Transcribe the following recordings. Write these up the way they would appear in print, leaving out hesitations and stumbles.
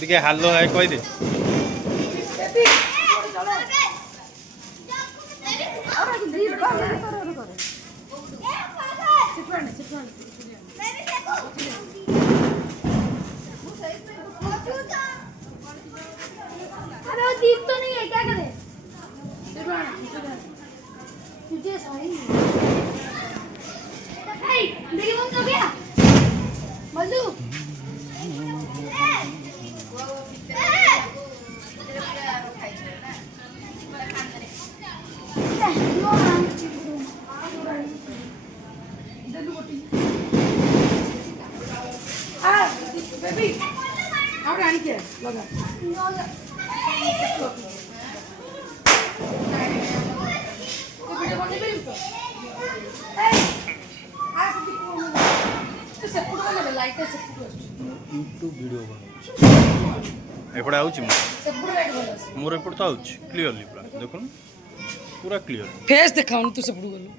ଟିକେ hello high କହିଦେ। अरे वो दीप तो नहीं है, क्या करें? तुझे सही देखिए कौन हो गया मल्लू बेबी अब रानी के लगा तो वीडियो बने भी तो ए आ सती को तो सब पुडो वाला लाइट है सब पुडो यूट्यूब वीडियो बना एपडे आउची मो सब पुडो लाइट वाला मोर एपड तो आउची क्लियरली पूरा देखुन पूरा क्लियर फेस दिखाऊं तू सब पुडो वाला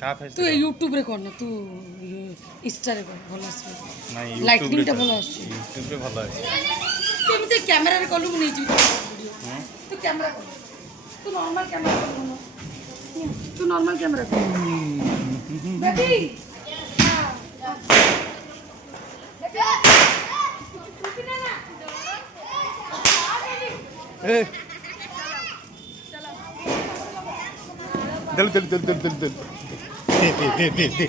का फेस तू यूट्यूब रे करना तू इंस्टा रे कर भलो आसी नहीं लाइटिंग टा भलो आसी यूट्यूब रे भलो आसी तू मते कैमरा रे कलु नहीं जी तू कैमरा कर तू नॉर्मल कैमरा कर तू नॉर्मल कैमरा कर बेबी ए दल दल दल दल दल दे दे दे दे